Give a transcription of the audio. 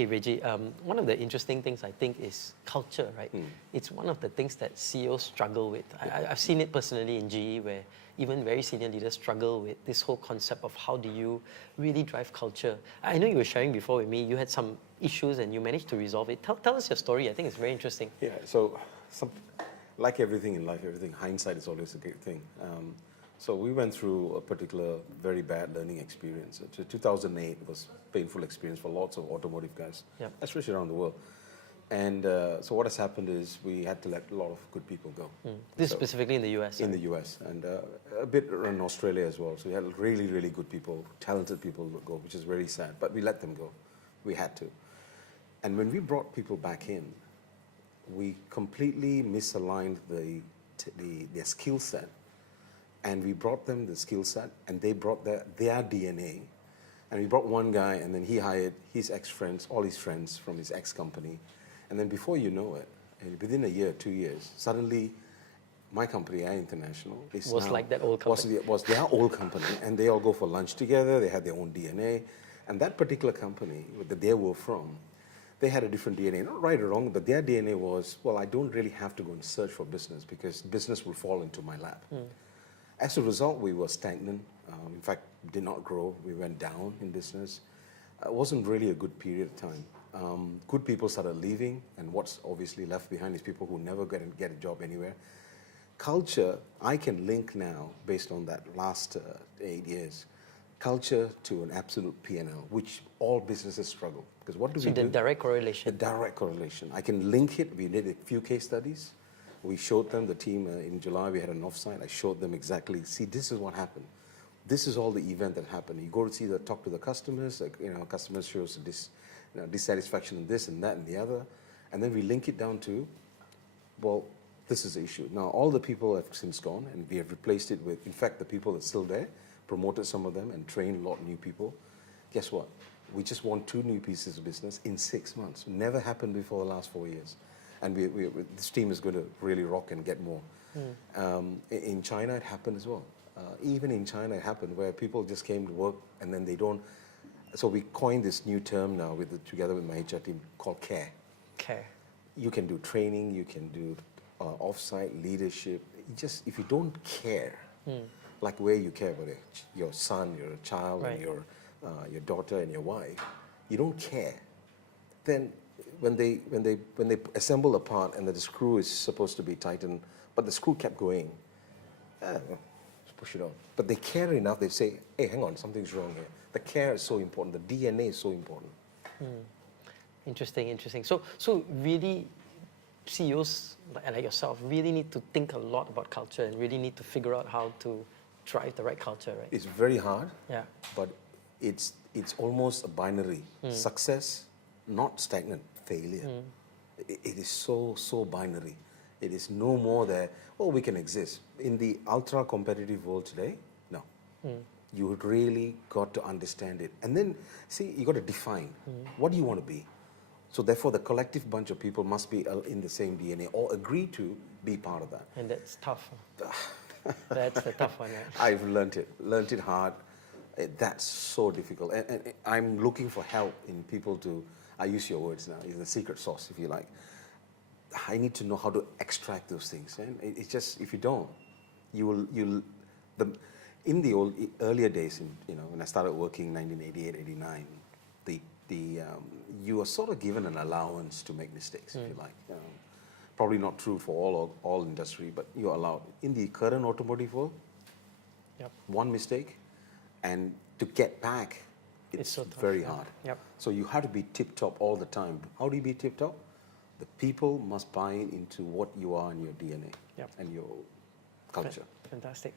hey, Rejie, one of the interesting things I think is culture, right? It's one of the things that CEOs struggle with. I've seen it personally in GE, where even very senior leaders struggle with this whole concept of how do you really drive culture. I know you were sharing before with me, you had some issues and you managed to resolve it. Tell us your story. I think it's very interesting. Yeah, so like everything in life, hindsight is always a good thing. So we went through a particular very bad learning experience. 2008 was a painful experience for lots of automotive guys, especially around the world. And so what has happened is we had to let a lot of good people go. This specifically in the US? In the US, and a bit in Australia as well. So we had really, really good people, talented people go, which is really sad. But we let them go. We had to. And when we brought people back in, we completely misaligned their skill set. And we brought them the skill set, and they brought their DNA. And we brought one guy, and then he hired his ex-friends, all his friends from his ex-company. And then before you know it, and within a year, 2 years, suddenly my company, AI International, was like that old company. Was their old company, and they all go for lunch together. They had their own DNA. And that particular company that they were from, they had a different DNA, not right or wrong, but their DNA was, well, I don't really have to go and search for business because business will fall into my lap. As a result, we were stagnant. In fact, did not grow. We went down in business. It wasn't really a good period of time. Good people started leaving, and what's obviously left behind is people who never get a job anywhere. Culture, I can link now, based on that last 8 years, culture to an absolute P&L, which all businesses struggle. Because what do we do? So the direct correlation. The direct correlation. I can link it. We did a few case studies. We showed them, the team in July, we had an offsite. I showed them exactly, see, this is what happened. This is all the event that happened. You go to see talk to the customers, like, customers shows dissatisfaction in this and that and the other. And then we link it down to, well, this is the issue. Now, all the people have since gone, and we have replaced it with, in fact, the people that's still there, promoted some of them and trained a lot of new people. Guess what? We just won 2 new pieces of business in 6 months. Never happened before the last 4 years. And this team is going to really rock and get more. In China, it happened as well. Even in China, it happened where people just came to work and then they don't. So we coined this new term now together with my HR team called CARE. CARE. You can do training, you can do offsite leadership. If you don't care, like where you care about your son, your child, and your daughter and your wife, you don't care. Then when they assemble a part and the screw is supposed to be tightened, but the screw kept going, let's push it on. But they care enough, they say, hey, hang on, something's wrong here. The care is so important, the DNA is so important. Interesting. So really, CEOs like yourself really need to think a lot about culture and really need to figure out how to drive the right culture, right? It's very hard, but it's almost a binary. Success, not stagnant. Failure. It is so binary. It is no more that, well, we can exist. In the ultra competitive world today, no. You really got to understand it. And then, see, you got to define, what do you want to be? So therefore, the collective bunch of people must be in the same DNA or agree to be part of that. And that's tough. That's the tough one, right? I've learned it hard. That's so difficult. And I'm looking for help in people to, I use your words now, it's the secret sauce, if you like. I need to know how to extract those things. And it's just, if you don't, in the earlier days, when I started working 1988, 89, you are sort of given an allowance to make mistakes, if you like. Probably not true for all industry, but you're allowed. In the current automotive world, one mistake, and to get back, it's so tough, very hard. So you have to be tip-top all the time. How do you be tip-top? The people must buy into what you are and your DNA and your culture. Fantastic.